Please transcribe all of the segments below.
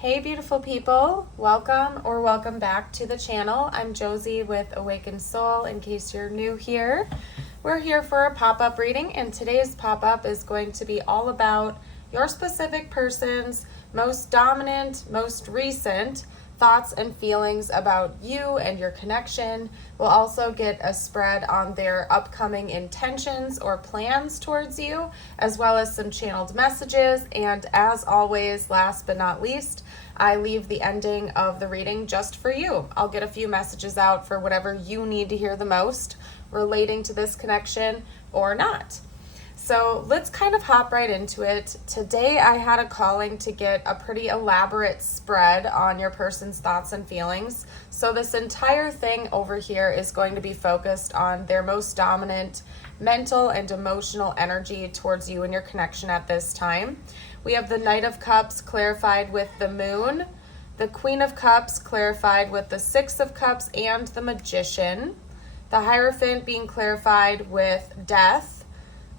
Hey beautiful people, welcome back to the channel. I'm Josie with Awakened Soul, in case you're new here. We're here for a pop-up reading, and today's pop-up is going to be all about your specific person's most dominant, most recent thoughts and feelings about you and your connection. We'll also get a spread on their upcoming intentions or plans towards you, as well as some channeled messages. And as always, last but not least, I leave the ending of the reading just for you. I'll get a few messages out for whatever you need to hear the most relating to this connection or not. So let's kind of hop right into it. Today I had a calling to get a pretty elaborate spread on your person's thoughts and feelings. So this entire thing over here is going to be focused on their most dominant mental and emotional energy towards you and your connection at this time. We have the Knight of Cups clarified with the Moon, the Queen of Cups clarified with the Six of Cups and the Magician, the Hierophant being clarified with Death,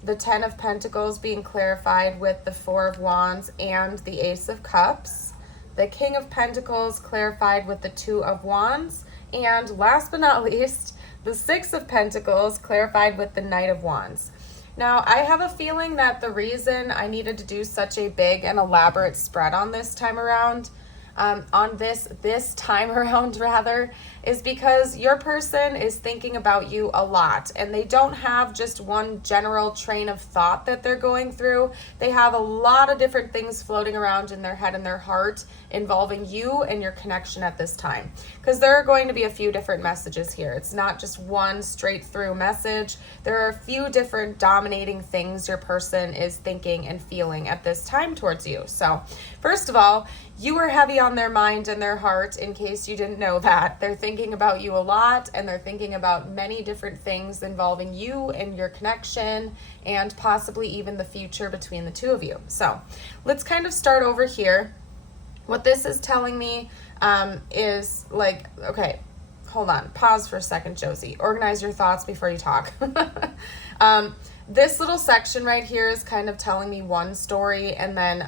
the Ten of Pentacles being clarified with the Four of Wands and the Ace of Cups, the King of Pentacles clarified with the Two of Wands, and last but not least, the Six of Pentacles clarified with the Knight of Wands. Now, I have a feeling that the reason I needed to do such a big and elaborate spread on this time around, is because your person is thinking about you a lot, and they don't have just one general train of thought that they're going through. They have a lot of different things floating around in their head and their heart involving you and your connection at this time, because there are going to be a few different messages here. It's not just one straight through message. There are a few different dominating things your person is thinking and feeling at this time towards you. So first of all, you are heavy on their mind and their heart, in case you didn't know that. They're thinking about you a lot, and they're thinking about many different things involving you and your connection, and possibly even the future between the two of you. So let's kind of start over here. What this is telling me is like, okay, hold on, pause for a second, Josie. Organize your thoughts before you talk. This little section right here is kind of telling me one story, and then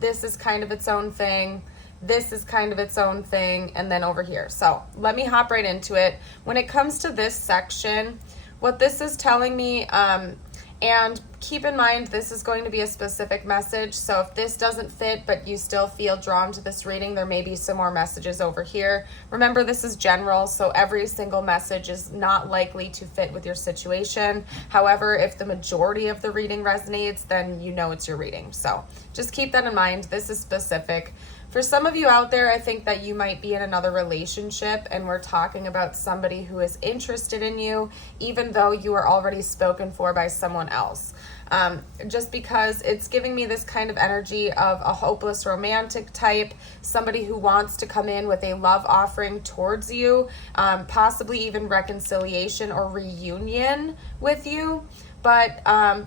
this is kind of its own thing. This is kind of its own thing, and then over here. So let me hop right into it. When it comes to this section, what this is telling me, and keep in mind, this is going to be a specific message. So if this doesn't fit, but you still feel drawn to this reading, there may be some more messages over here. Remember, this is general, so every single message is not likely to fit with your situation. However, if the majority of the reading resonates, then you know it's your reading. So just keep that in mind. This is specific. For some of you out there, I think that you might be in another relationship, and we're talking about somebody who is interested in you, even though you are already spoken for by someone else. Just because it's giving me this kind of energy of a hopeless romantic type, somebody who wants to come in with a love offering towards you, possibly even reconciliation or reunion with you. But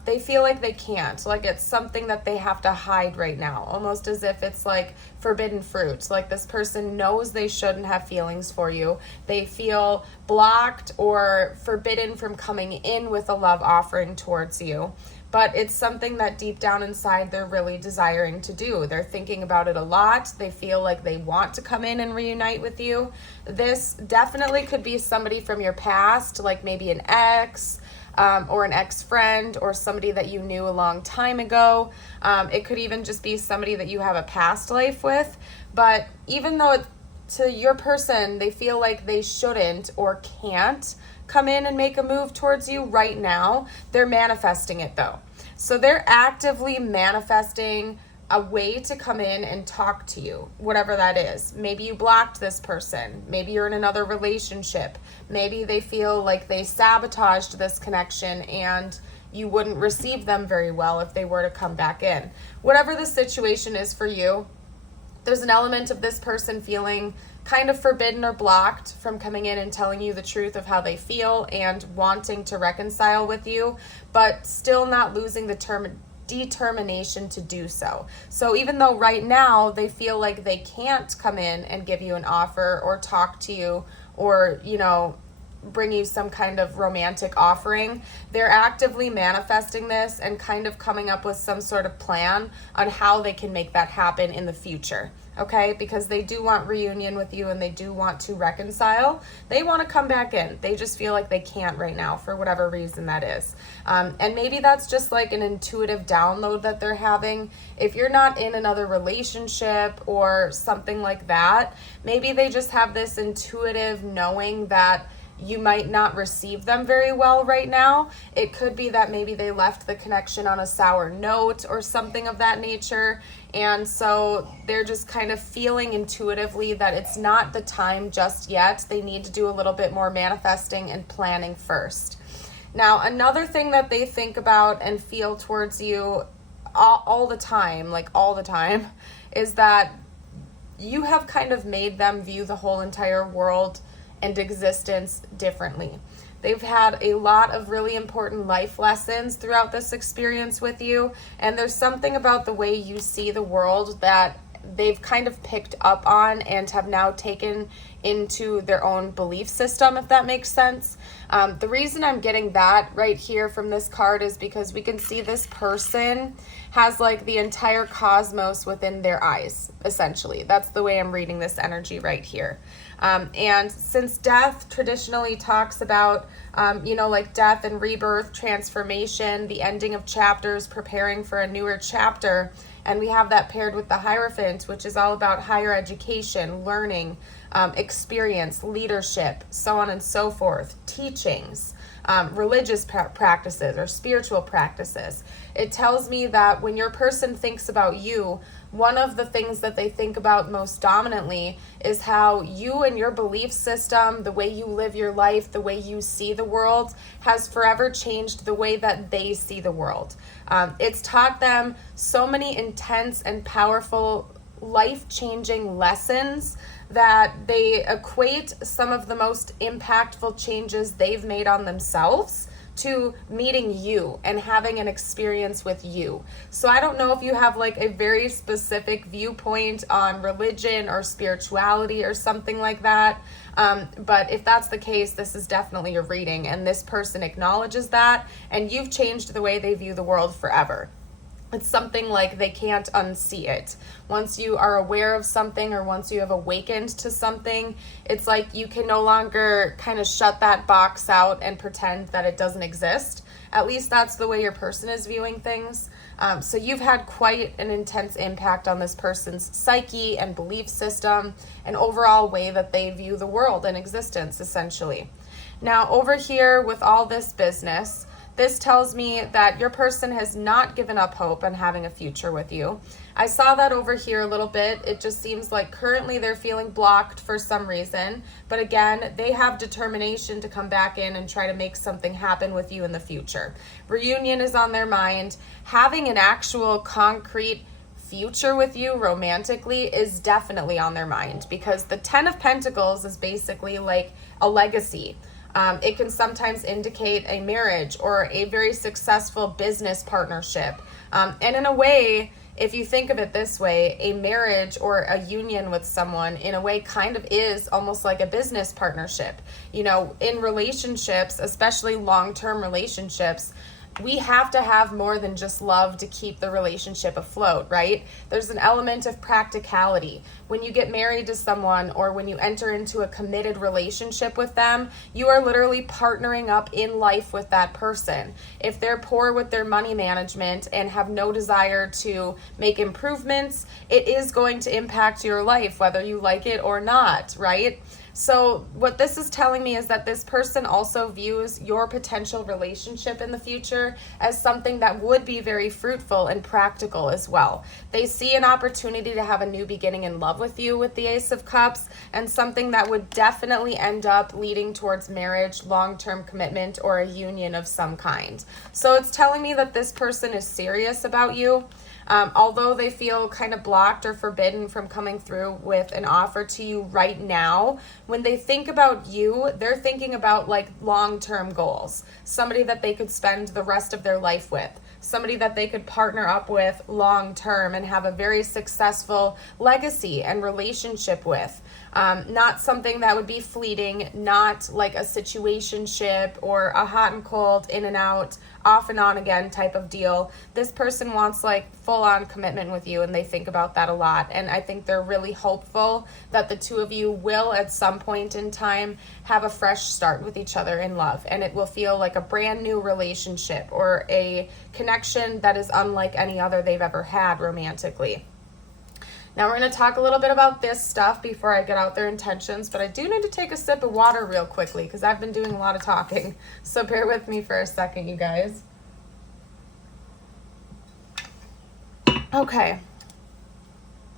they feel like they can't, like it's something that they have to hide right now, almost as if it's like forbidden fruit. Like this person knows they shouldn't have feelings for you. They feel blocked or forbidden from coming in with a love offering towards you. But it's something that deep down inside they're really desiring to do. They're thinking about it a lot. They feel like they want to come in and reunite with you. This definitely could be somebody from your past, like maybe an ex, or an ex-friend, or somebody that you knew a long time ago. It could even just be somebody that you have a past life with. But even though to your person, they feel like they shouldn't or can't come in and make a move towards you right now, they're manifesting it though. So they're actively manifesting a way to come in and talk to you, whatever that is. Maybe you blocked this person. Maybe you're in another relationship. Maybe they feel like they sabotaged this connection and you wouldn't receive them very well if they were to come back in. Whatever the situation is for you, there's an element of this person feeling kind of forbidden or blocked from coming in and telling you the truth of how they feel and wanting to reconcile with you, but still not losing the determination to do so. So even though right now they feel like they can't come in and give you an offer or talk to you or, bring you some kind of romantic offering, they're actively manifesting this and kind of coming up with some sort of plan on how they can make that happen in the future. okay? Because they do want reunion with you and they do want to reconcile. They want to come back in. They just feel like they can't right now for whatever reason that is. And maybe that's just like an intuitive download that they're having. If you're not in another relationship or something like that, maybe they just have this intuitive knowing that you might not receive them very well right now. It could be that maybe they left the connection on a sour note or something of that nature. And so they're just kind of feeling intuitively that it's not the time just yet. They need to do a little bit more manifesting and planning first. Now, another thing that they think about and feel towards you all the time, like all the time, is that you have kind of made them view the whole entire world and existence differently. They've had a lot of really important life lessons throughout this experience with you, and there's something about the way you see the world that they've kind of picked up on and have now taken into their own belief system, if that makes sense. The reason I'm getting that right here from this card is because we can see this person has like the entire cosmos within their eyes, essentially. That's the way I'm reading this energy right here. And since death traditionally talks about, like death and rebirth, transformation, the ending of chapters, preparing for a newer chapter, and we have that paired with the Hierophant, which is all about higher education, learning, experience, leadership, so on and so forth, teachings, religious practices or spiritual practices. It tells me that when your person thinks about you, one of the things that they think about most dominantly is how you and your belief system, the way you live your life, the way you see the world, has forever changed the way that they see the world. It's taught them so many intense and powerful life-changing lessons that they equate some of the most impactful changes they've made on themselves to meeting you and having an experience with you. So I don't know if you have like a very specific viewpoint on religion or spirituality or something like that. But if that's the case, this is definitely a reading, and this person acknowledges that, and you've changed the way they view the world forever. It's something like they can't unsee it. Once you are aware of something or once you have awakened to something, it's like you can no longer kind of shut that box out and pretend that it doesn't exist. At least that's the way your person is viewing things. So you've had quite an intense impact on this person's psyche and belief system and overall way that they view the world and existence, essentially. Now, over here with all this business, this tells me that your person has not given up hope on having a future with you. I saw that over here a little bit. It just seems like currently they're feeling blocked for some reason. But again, they have determination to come back in and try to make something happen with you in the future. Reunion is on their mind. Having an actual concrete future with you romantically is definitely on their mind, because the 10 of Pentacles is basically like a legacy. It can sometimes indicate a marriage or a very successful business partnership. And in a way, if you think of it this way, a marriage or a union with someone in a way kind of is almost like a business partnership. You know, in relationships, especially long-term relationships, we have to have more than just love to keep the relationship afloat, right? There's an element of practicality. When you get married to someone or when you enter into a committed relationship with them, you are literally partnering up in life with that person. If they're poor with their money management and have no desire to make improvements, it is going to impact your life, whether you like it or not, right? So what this is telling me is that this person also views your potential relationship in the future as something that would be very fruitful and practical as well. They see an opportunity to have a new beginning in love with you with the Ace of Cups, and something that would definitely end up leading towards marriage, long-term commitment, or a union of some kind. So it's telling me that this person is serious about you. Although they feel kind of blocked or forbidden from coming through with an offer to you right now, when they think about you, they're thinking about like long-term goals. Somebody that they could spend the rest of their life with. Somebody that they could partner up with long-term and have a very successful legacy and relationship with. Not something that would be fleeting, not like a situationship or a hot and cold, in and out, off and on again type of deal. This person wants like full on commitment with you, and they think about that a lot. And I think they're really hopeful that the two of you will at some point in time have a fresh start with each other in love, and it will feel like a brand new relationship or a connection that is unlike any other they've ever had romantically. Now we're going to talk a little bit about this stuff before I get out their intentions, but I do need to take a sip of water real quickly because I've been doing a lot of talking. So bear with me for a second, you guys. Okay.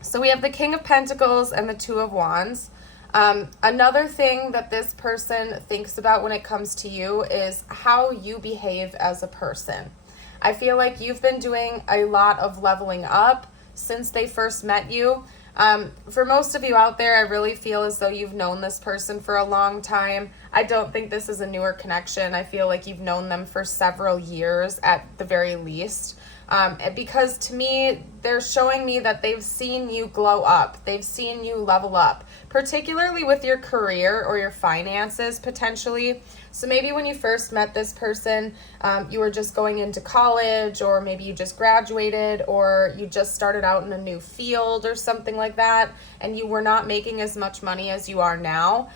So we have the King of Pentacles and the Two of Wands. Another thing that this person thinks about when it comes to you is how you behave as a person. I feel like you've been doing a lot of leveling up since they first met you. For most of you out there, I really feel as though you've known this person for a long time. I don't think this is a newer connection. I feel like you've known them for several years at the very least. Because to me, they're showing me that they've seen you glow up. They've seen you level up, particularly with your career or your finances potentially. So maybe when you first met this person, you were just going into college, or maybe you just graduated, or you just started out in a new field or something like that, and you were not making as much money as you are now.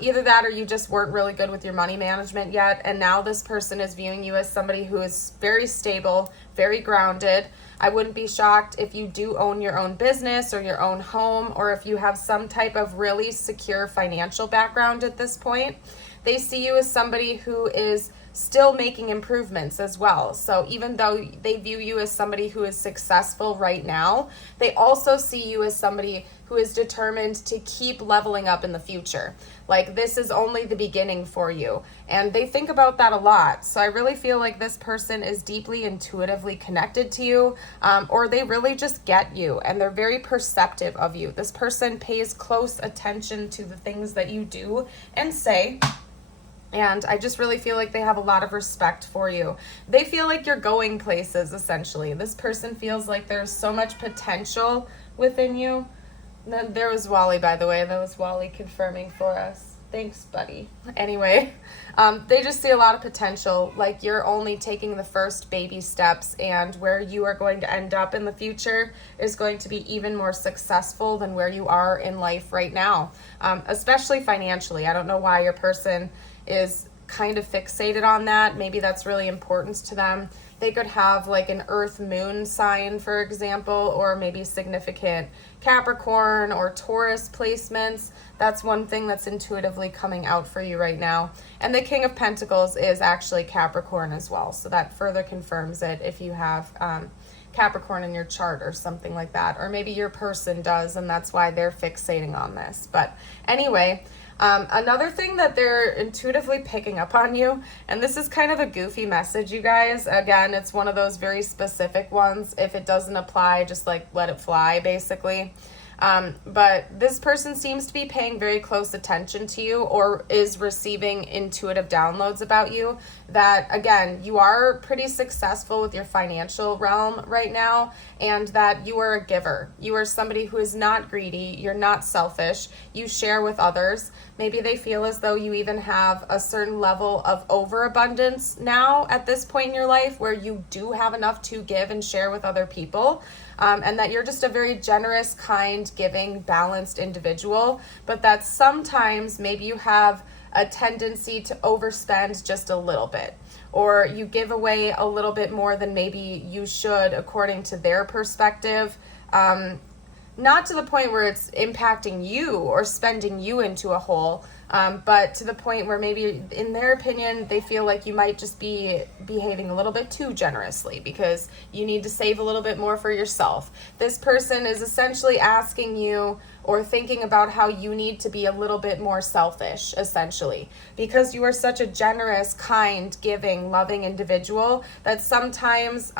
Either that or you just weren't really good with your money management yet, and now this person is viewing you as somebody who is very stable, very grounded. I wouldn't be shocked if you do own your own business or your own home, or if you have some type of really secure financial background at this point. They see you as somebody who is still making improvements as well. So even though they view you as somebody who is successful right now, they also see you as somebody who is determined to keep leveling up in the future. Like, this is only the beginning for you. And they think about that a lot. So I really feel like this person is deeply intuitively connected to you, or they really just get you, and they're very perceptive of you. This person pays close attention to the things that you do and say. And I just really feel like they have a lot of respect for you. They feel like you're going places, essentially. This person feels like there's so much potential within you. There was Wally, by the way. That was Wally confirming for us. Thanks, buddy. Anyway, they just see a lot of potential. Like, you're only taking the first baby steps, and where you are going to end up in the future is going to be even more successful than where you are in life right now, especially financially. I don't know why your person is kind of fixated on that. Maybe that's really important to them. They could have like an earth moon sign, for example, or maybe significant Capricorn or Taurus placements. That's one thing that's intuitively coming out for you right now. And the King of Pentacles is actually Capricorn as well. So that further confirms it if you have Capricorn in your chart or something like that. Or maybe your person does, and that's why they're fixating on this. But anyway, another thing that they're intuitively picking up on you, and this is kind of a goofy message, you guys. Again, it's one of those very specific ones. If it doesn't apply, just like let it fly, basically. But this person seems to be paying very close attention to you, or is receiving intuitive downloads about you that, again, you are pretty successful with your financial realm right now, and that you are a giver. You are somebody who is not greedy. You're not selfish. You share with others. Maybe they feel as though you even have a certain level of overabundance now at this point in your life, where you do have enough to give and share with other people. And that you're just a very generous, kind, giving, balanced individual, but that sometimes maybe you have a tendency to overspend just a little bit, or you give away a little bit more than maybe you should according to their perspective. Not to the point where it's impacting you or spending you into a hole, but to the point where maybe in their opinion, they feel like you might just be behaving a little bit too generously because you need to save a little bit more for yourself. This person is essentially asking you or thinking about how you need to be a little bit more selfish, essentially, because you are such a generous, kind, giving, loving individual that sometimes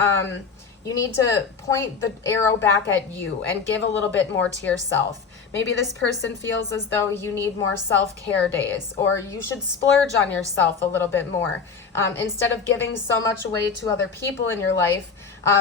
You need to point the arrow back at you and give a little bit more to yourself. Maybe this person feels as though you need more self-care days, or you should splurge on yourself a little bit more. Instead of giving so much away to other people in your life,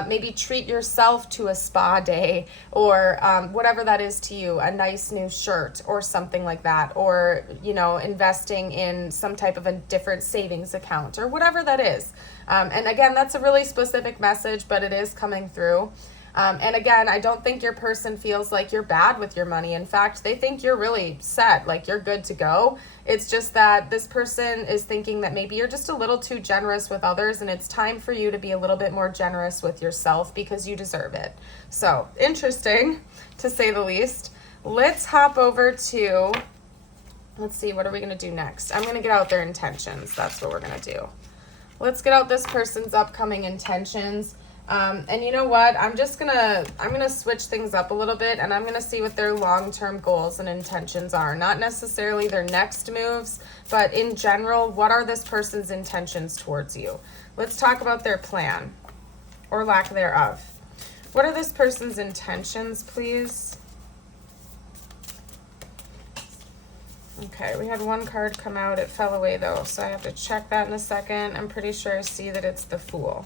maybe treat yourself to a spa day, or whatever that is to you, a nice new shirt or something like that, or, you know, investing in some type of a different savings account or whatever that is. And again, that's a really specific message, but it is coming through. And again, I don't think your person feels like you're bad with your money. In fact, they think you're really set, like you're good to go. It's just that this person is thinking that maybe you're just a little too generous with others, and it's time for you to be a little bit more generous with yourself because you deserve it. So, interesting, to say the least. Let's hop over to, let's see, what are we going to do next? I'm going to get out their intentions. That's what we're going to do. Let's get out this person's upcoming intentions. And you know what? I'm gonna switch things up a little bit, and I'm gonna see what their long-term goals and intentions are. Not necessarily their next moves, but in general, what are this person's intentions towards you? Let's talk about their plan, or lack thereof. What are this person's intentions, please? Okay, we had one card come out. It fell away though, so I have to check that in a second. I'm pretty sure I see that it's the Fool.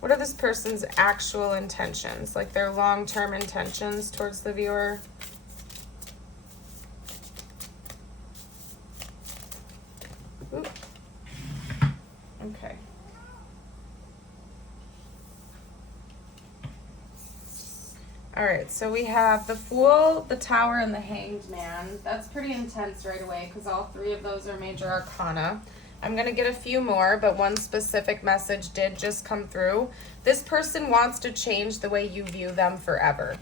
What are this person's actual intentions, like their long-term intentions towards the viewer? Oop. Okay. All right, so we have the Fool, the Tower, and the Hanged Man. That's pretty intense right away because all three of those are major arcana. I'm going to get a few more, but one specific message did just come through. This person wants to change the way you view them forever.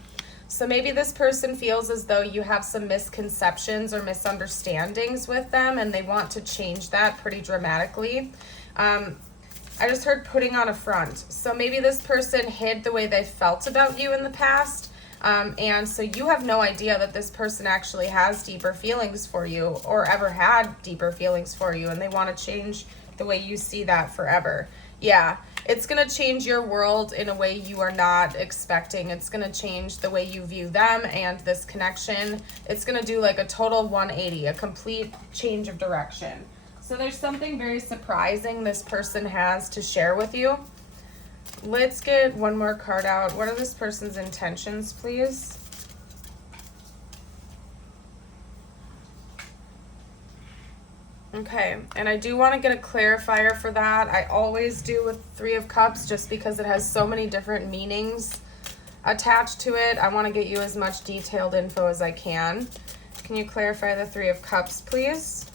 So maybe this person feels as though you have some misconceptions or misunderstandings with them, and they want to change that pretty dramatically. I just heard putting on a front. So maybe this person hid the way they felt about you in the past. And so you have no idea that this person actually has deeper feelings for you or ever had deeper feelings for you, and they want to change the way you see that forever. Yeah, it's going to change your world in a way you are not expecting. It's going to change the way you view them and this connection. It's going to do like a total 180, a complete change of direction. So there's something very surprising this person has to share with you. Let's get one more card out. What are this person's intentions, please? Okay, and I do want to get a clarifier for that. I always do with Three of Cups just because it has so many different meanings attached to it. I want to get you as much detailed info as I can. Can you clarify the Three of Cups, please?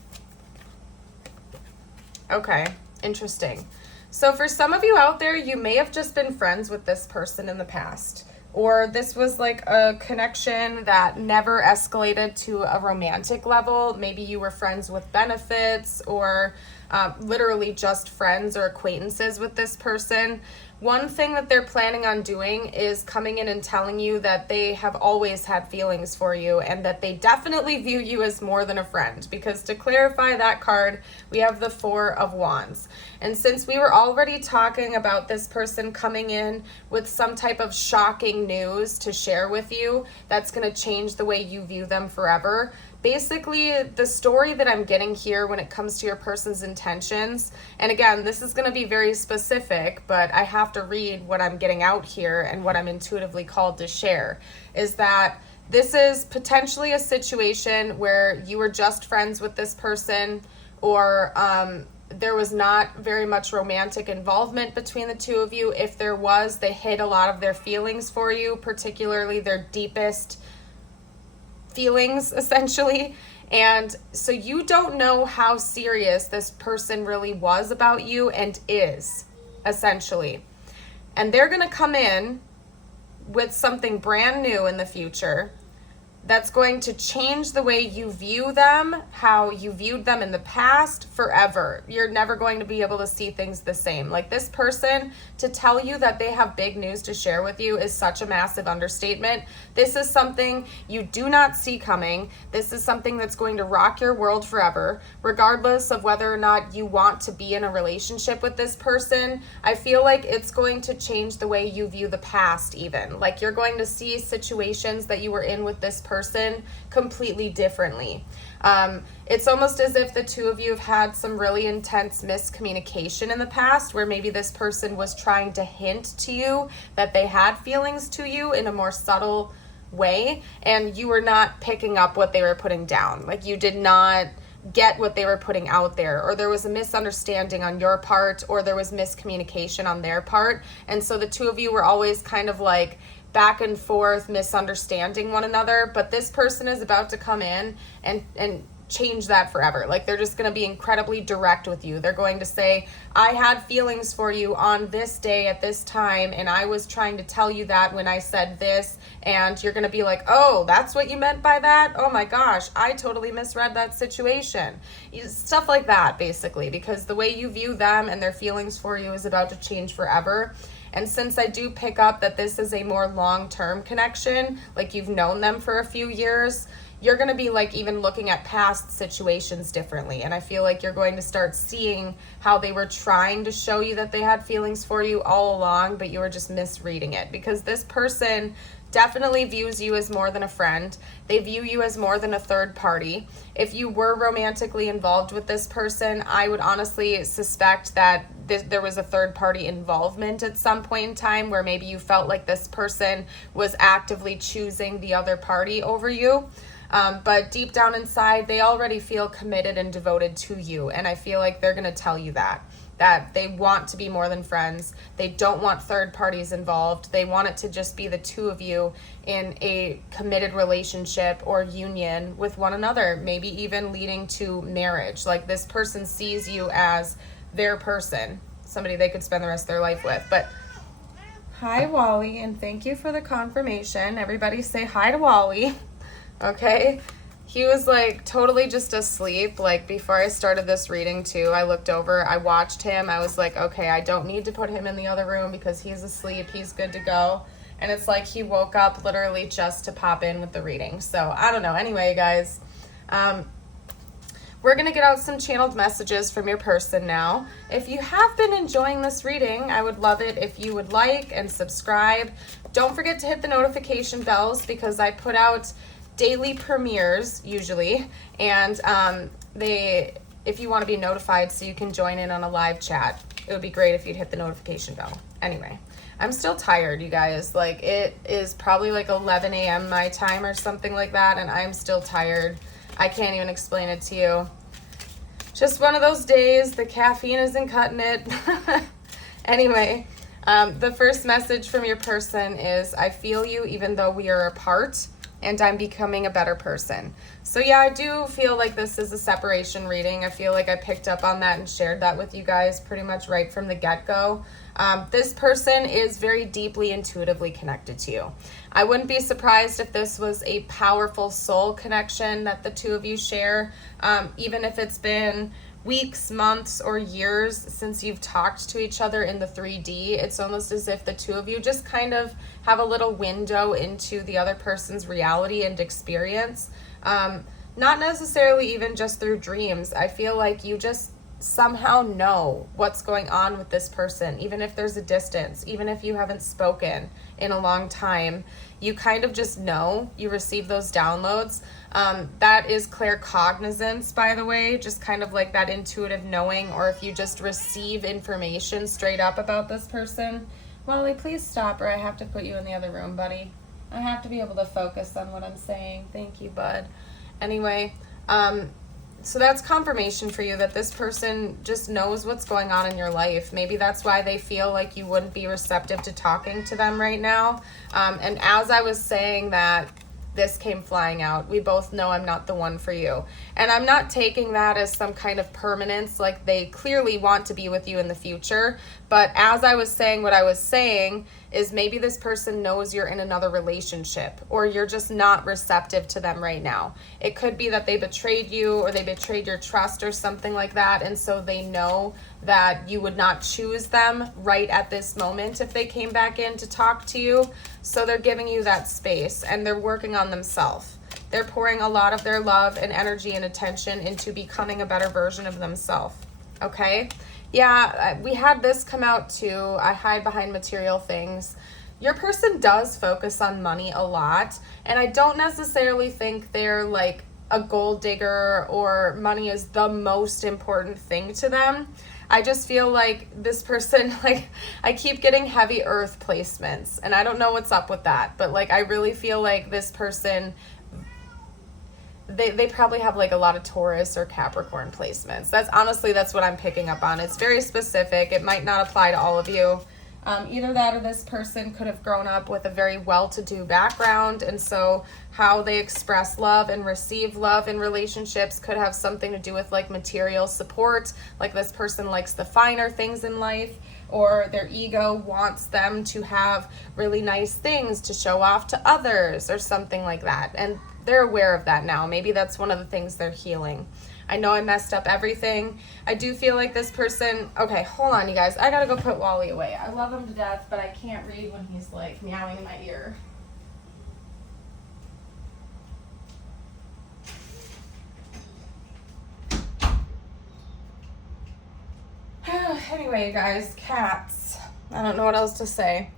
Okay, interesting. So for some of you out there, you may have just been friends with this person in the past, or this was like a connection that never escalated to a romantic level. Maybe you were friends with benefits, or literally just friends or acquaintances with this person. One thing that they're planning on doing is coming in and telling you that they have always had feelings for you and that they definitely view you as more than a friend. Because to clarify that card, we have the Four of Wands. And since we were already talking about this person coming in with some type of shocking news to share with you that's going to change the way you view them forever, basically, the story that I'm getting here when it comes to your person's intentions, and again, this is going to be very specific, but I have to read what I'm getting out here and what I'm intuitively called to share, is that this is potentially a situation where you were just friends with this person, or there was not very much romantic involvement between the two of you. If there was, they hid a lot of their feelings for you, particularly their deepest feelings, essentially. And so you don't know how serious this person really was about you and is, essentially. And they're going to come in with something brand new in the future that's going to change the way you view them, how you viewed them in the past, forever. You're never going to be able to see things the same. Like, this person, to tell you that they have big news to share with you is such a massive understatement. This is something you do not see coming. This is something that's going to rock your world forever, regardless of whether or not you want to be in a relationship with this person. I feel like it's going to change the way you view the past even. Like, you're going to see situations that you were in with this person completely differently. It's almost as if the two of you have had some really intense miscommunication in the past, where maybe this person was trying to hint to you that they had feelings to you in a more subtle way, and you were not picking up what they were putting down. Like, you did not get what they were putting out there, or there was a misunderstanding on your part, or there was miscommunication on their part. And so the two of you were always kind of like back and forth, misunderstanding one another. But this person is about to come in and change that forever. Like, they're just going to be incredibly direct with you. They're going to say, I had feelings for you on this day at this time, and I was trying to tell you that when I said this. And you're going to be like, oh, that's what you meant by that? Oh my gosh, I totally misread that situation. Stuff like that, basically, because the way you view them and their feelings for you is about to change forever. And since I do pick up that this is a more long-term connection, like you've known them for a few years, you're going to be like even looking at past situations differently. And I feel like you're going to start seeing how they were trying to show you that they had feelings for you all along, but you were just misreading it. Because this person definitely views you as more than a friend. They view you as more than a third party. If you were romantically involved with this person, I would honestly suspect that there was a third party involvement at some point in time, where maybe you felt like this person was actively choosing the other party over you. But deep down inside, they already feel committed and devoted to you. And I feel like they're going to tell you that they want to be more than friends. They don't want third parties involved. They want it to just be the two of you in a committed relationship or union with one another, maybe even leading to marriage. Like, this person sees you as their person, somebody they could spend the rest of their life with. But hi, Wally, and thank you for the confirmation. Everybody say hi to Wally. Okay, he was like totally just asleep. Like, before I started this reading too, I looked over, I watched him. I was like, okay, I don't need to put him in the other room because he's asleep. He's good to go. And it's like he woke up literally just to pop in with the reading. So I don't know. Anyway, guys, we're going to get out some channeled messages from your person now. If you have been enjoying this reading, I would love it if you would like and subscribe. Don't forget to hit the notification bells, because I put out daily premieres usually, and if you want to be notified so you can join in on a live chat, it would be great if you'd hit the notification bell. Anyway, I'm still tired, you guys. Like, it is probably like 11 a.m. my time or something like that, and I'm still tired. I can't even explain it to you. Just one of those days. The caffeine isn't cutting it. Anyway, the first message from your person is, I feel you even though we are apart, and I'm becoming a better person. So yeah, I do feel like this is a separation reading. I feel like I picked up on that and shared that with you guys pretty much right from the get-go. This person is very deeply intuitively connected to you. I wouldn't be surprised if this was a powerful soul connection that the two of you share, even if it's been weeks, months, or years since you've talked to each other in the 3D. It's almost as if the two of you just kind of have a little window into the other person's reality and experience. Not necessarily even just through dreams. I feel like you just somehow know what's going on with this person, even if there's a distance, even if you haven't spoken in a long time. You kind of just know. You receive those downloads. That is Claircognizance, by the way, just kind of like that intuitive knowing, or if you just receive information straight up about this person. Wally, please stop, or I have to put you in the other room, buddy. I have to be able to focus on what I'm saying. Thank you, bud. Anyway, so that's confirmation for you that this person just knows what's going on in your life. Maybe that's why they feel like you wouldn't be receptive to talking to them right now. And as I was saying that, this came flying out. We both know I'm not the one for you. And I'm not taking that as some kind of permanence, like they clearly want to be with you in the future. But as I was saying what I was saying, is maybe this person knows you're in another relationship, or you're just not receptive to them right now. It could be that they betrayed you, or they betrayed your trust or something like that, and so they know that you would not choose them right at this moment if they came back in to talk to you. So they're giving you that space, and they're working on themselves. They're pouring a lot of their love and energy and attention into becoming a better version of themselves. Okay? Yeah, we had this come out too. I hide behind material things. Your person does focus on money a lot, and I don't necessarily think they're like a gold digger or money is the most important thing to them. I just feel like this person, like, I keep getting heavy earth placements, and I don't know what's up with that, but like I really feel like this person, they probably have like a lot of Taurus or Capricorn placements. That's what I'm picking up on. It's very specific. It might not apply to all of you. Either that, or this person could have grown up with a very well-to-do background, and so how they express love and receive love in relationships could have something to do with like material support. Like this person likes the finer things in life, or their ego wants them to have really nice things to show off to others or something like that. And they're aware of that now. Maybe that's one of the things they're healing. I know I messed up everything. I do feel like this person... Okay, hold on, you guys. I gotta go put Wally away. I love him to death, but I can't read when he's like meowing in my ear. Anyway, you guys, cats. I don't know what else to say.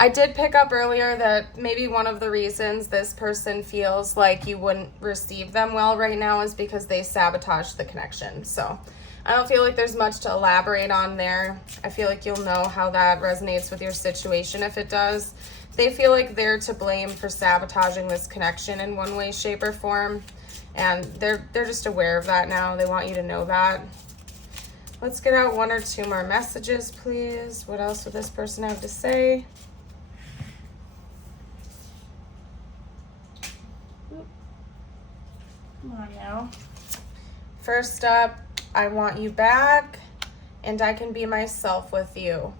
I did pick up earlier that maybe one of the reasons this person feels like you wouldn't receive them well right now is because they sabotaged the connection. So I don't feel like there's much to elaborate on there. I feel like you'll know how that resonates with your situation if it does. They feel like they're to blame for sabotaging this connection in one way, shape, or form. And they're just aware of that now. They want you to know that. Let's get out one or two more messages, please. What else would this person have to say? Come on now. First up, I want you back, and I can be myself with you.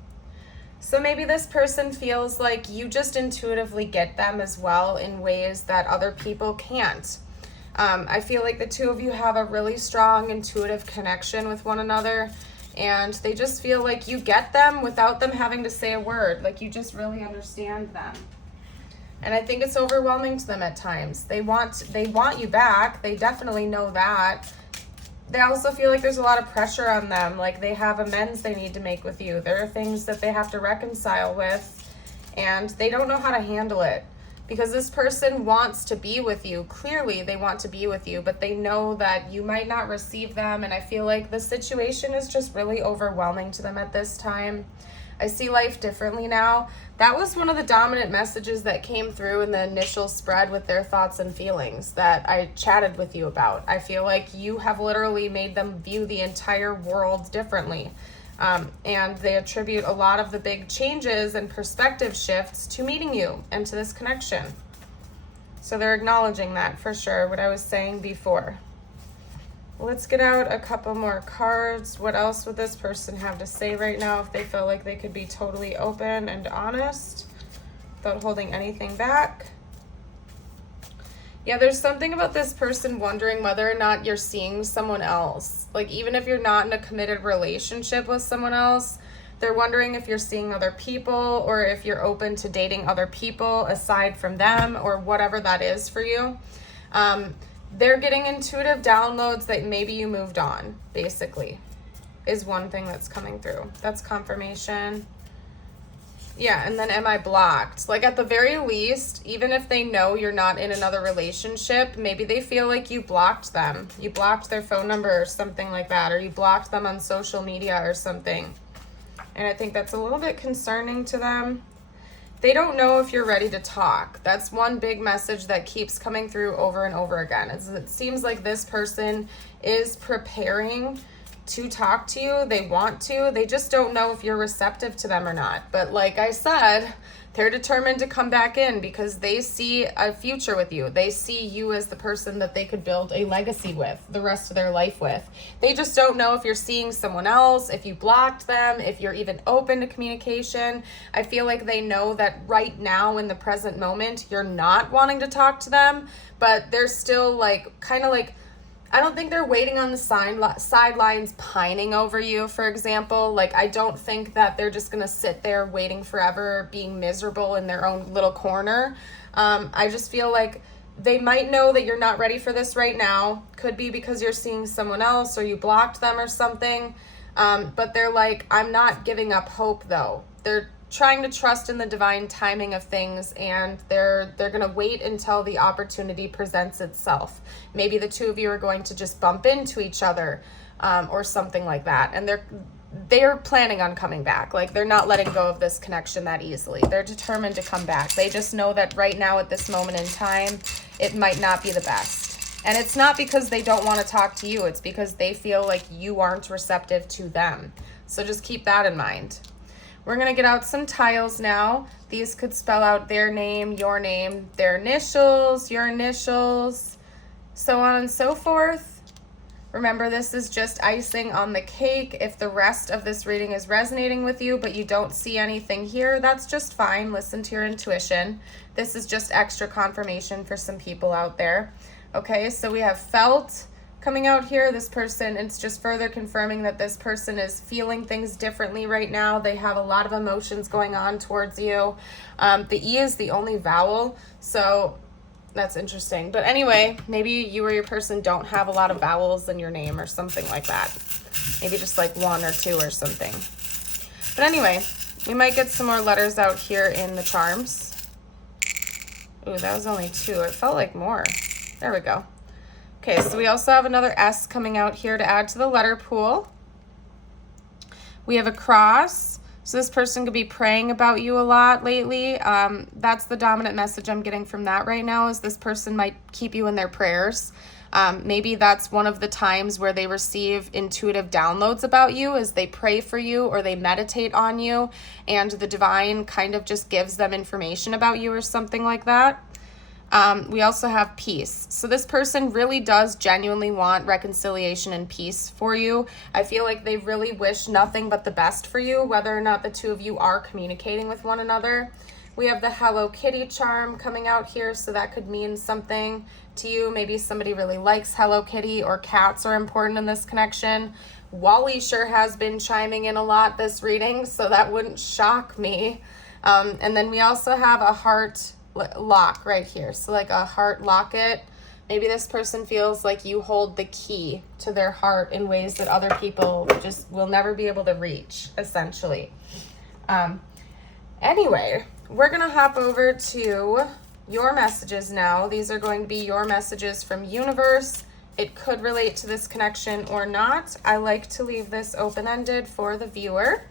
So maybe this person feels like you just intuitively get them as well in ways that other people can't. I feel like the two of you have a really strong intuitive connection with one another, and they just feel like you get them without them having to say a word. Like you just really understand them. And I think it's overwhelming to them at times. They want you back. They definitely know that. They also feel like there's a lot of pressure on them. Like they have amends they need to make with you. There are things that they have to reconcile with, and they don't know how to handle it. Because this person wants to be with you. Clearly, they want to be with you, but they know that you might not receive them, and I feel like the situation is just really overwhelming to them at this time. I see life differently now. That was one of the dominant messages that came through in the initial spread with their thoughts and feelings that I chatted with you about. I feel like you have literally made them view the entire world differently. And they attribute a lot of the big changes and perspective shifts to meeting you and to this connection. So they're acknowledging that for sure, what I was saying before. Let's get out a couple more cards. What else would this person have to say right now if they felt like they could be totally open and honest without holding anything back? Yeah, there's something about this person wondering whether or not you're seeing someone else. Like, even if you're not in a committed relationship with someone else, they're wondering if you're seeing other people or if you're open to dating other people aside from them or whatever that is for you. They're getting intuitive downloads that maybe you moved on, basically, is one thing that's coming through. That's confirmation. Yeah, and then am I blocked? Like, at the very least, even if they know you're not in another relationship, maybe they feel like you blocked them. You blocked their phone number or something like that, or you blocked them on social media or something. And I think that's a little bit concerning to them. They don't know if you're ready to talk. That's one big message that keeps coming through over and over again. It seems like this person is preparing to talk to you. They want to. They just don't know if you're receptive to them or not. But like I said, they're determined to come back in because they see a future with you. They see you as the person that they could build a legacy with the rest of their life with. They just don't know if you're seeing someone else, if you blocked them, if you're even open to communication. I feel like they know that right now in the present moment, you're not wanting to talk to them, but they're still like, kind of like, I don't think they're waiting on the sidelines pining over you, for example. Like, I don't think that they're just going to sit there waiting forever, being miserable in their own little corner. I just feel like they might know that you're not ready for this right now. Could be because you're seeing someone else or you blocked them or something. But they're like, I'm not giving up hope, though. They're trying to trust in the divine timing of things, and they're going to wait until the opportunity presents itself. Maybe the two of you are going to just bump into each other, or something like that. And they're planning on coming back. Like, they're not letting go of this connection that easily. They're determined to come back. They just know that right now at this moment in time, it might not be the best. And it's not because they don't want to talk to you. It's because they feel like you aren't receptive to them. So just keep that in mind. We're going to get out some tiles now. These could spell out their name, your name, their initials, your initials, so on and so forth. Remember, this is just icing on the cake. If the rest of this reading is resonating with you, but you don't see anything here, that's just fine. Listen to your intuition. This is just extra confirmation for some people out there. Okay, so we have felt coming out here. This person, it's just further confirming that this person is feeling things differently right now. They have a lot of emotions going on towards you. The E is the only vowel, so that's interesting. But anyway, maybe you or your person don't have a lot of vowels in your name or something like that. Maybe just like one or two or something. But anyway, we might get some more letters out here in the charms. Ooh, that was only two. It felt like more. There we go. Okay, so we also have another S coming out here to add to the letter pool. We have a cross. So this person could be praying about you a lot lately. That's the dominant message I'm getting from that right now, is this person might keep you in their prayers. Maybe that's one of the times where they receive intuitive downloads about you, as they pray for you or they meditate on you, and the divine kind of just gives them information about you or something like that. We also have peace. So this person really does genuinely want reconciliation and peace for you. I feel like they really wish nothing but the best for you, whether or not the two of you are communicating with one another. We have the Hello Kitty charm coming out here, so that could mean something to you. Maybe somebody really likes Hello Kitty, or cats are important in this connection. Wally sure has been chiming in a lot this reading, so that wouldn't shock me. And then we also have a heart lock right here, so like a heart locket. Maybe this person feels like you hold the key to their heart in ways that other people just will never be able to reach, essentially. Anyway, we're gonna hop over to your messages now. These are going to be your messages from universe. It could relate to this connection or not. I like to leave this open-ended for the viewer.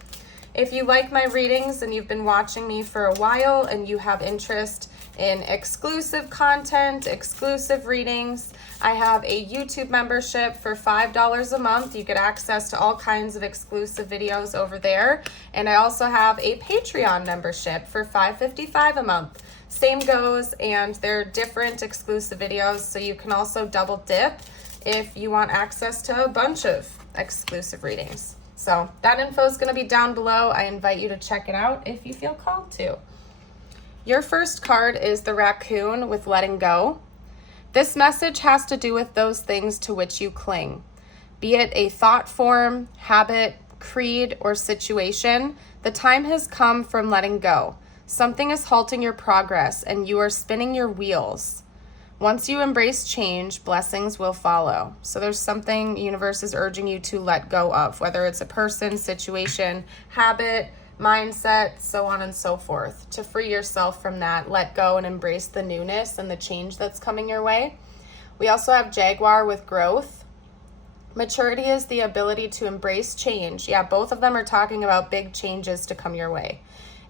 If you like my readings and you've been watching me for a while and you have interest in exclusive content, exclusive readings, I have a YouTube membership for $5 a month. You get access to all kinds of exclusive videos over there. And I also have a Patreon membership for $5.55 a month. Same goes, and they're different exclusive videos, so you can also double dip if you want access to a bunch of exclusive readings. So that info is going to be down below. I invite you to check it out if you feel called to. Your first card is the raccoon with letting go. This message has to do with those things to which you cling. Be it a thought form, habit, creed, or situation, the time has come from letting go. Something is halting your progress and you are spinning your wheels. Once you embrace change, blessings will follow. So there's something universe is urging you to let go of, whether it's a person, situation, habit, mindset, so on and so forth. To free yourself from that, let go and embrace the newness and the change that's coming your way. We also have Jaguar with growth. Maturity is the ability to embrace change. Yeah, both of them are talking about big changes to come your way.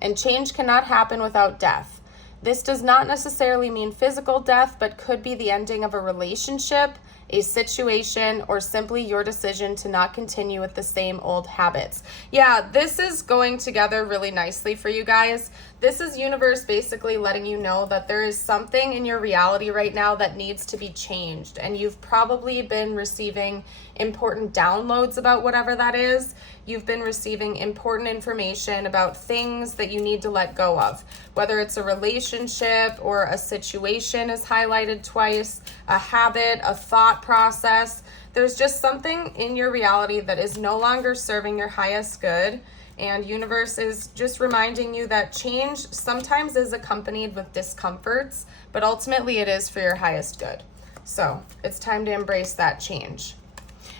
And change cannot happen without death. This does not necessarily mean physical death, but could be the ending of a relationship, a situation, or simply your decision to not continue with the same old habits. Yeah, this is going together really nicely for you guys. This is universe basically letting you know that there is something in your reality right now that needs to be changed, and you've probably been receiving important downloads about whatever that is. You've been receiving important information about things that you need to let go of, whether it's a relationship or a situation is highlighted twice, a habit, a thought process. There's just something in your reality that is no longer serving your highest good. And universe is just reminding you that change sometimes is accompanied with discomforts, but ultimately it is for your highest good. So it's time to embrace that change.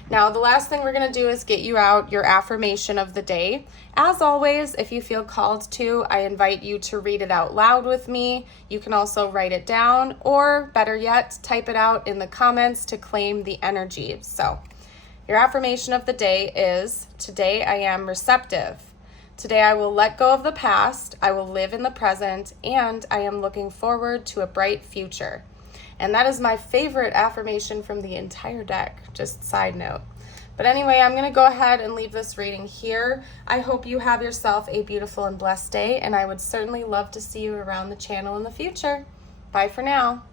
Now, the last thing we're going to do is get you out your affirmation of the day. As always, if you feel called to, I invite you to read it out loud with me. You can also write it down, or better yet, type it out in the comments to claim the energy. So, your affirmation of the day is, today I am receptive. Today I will let go of the past, I will live in the present, and I am looking forward to a bright future. And that is my favorite affirmation from the entire deck, just side note. But anyway, I'm going to go ahead and leave this reading here. I hope you have yourself a beautiful and blessed day, and I would certainly love to see you around the channel in the future. Bye for now.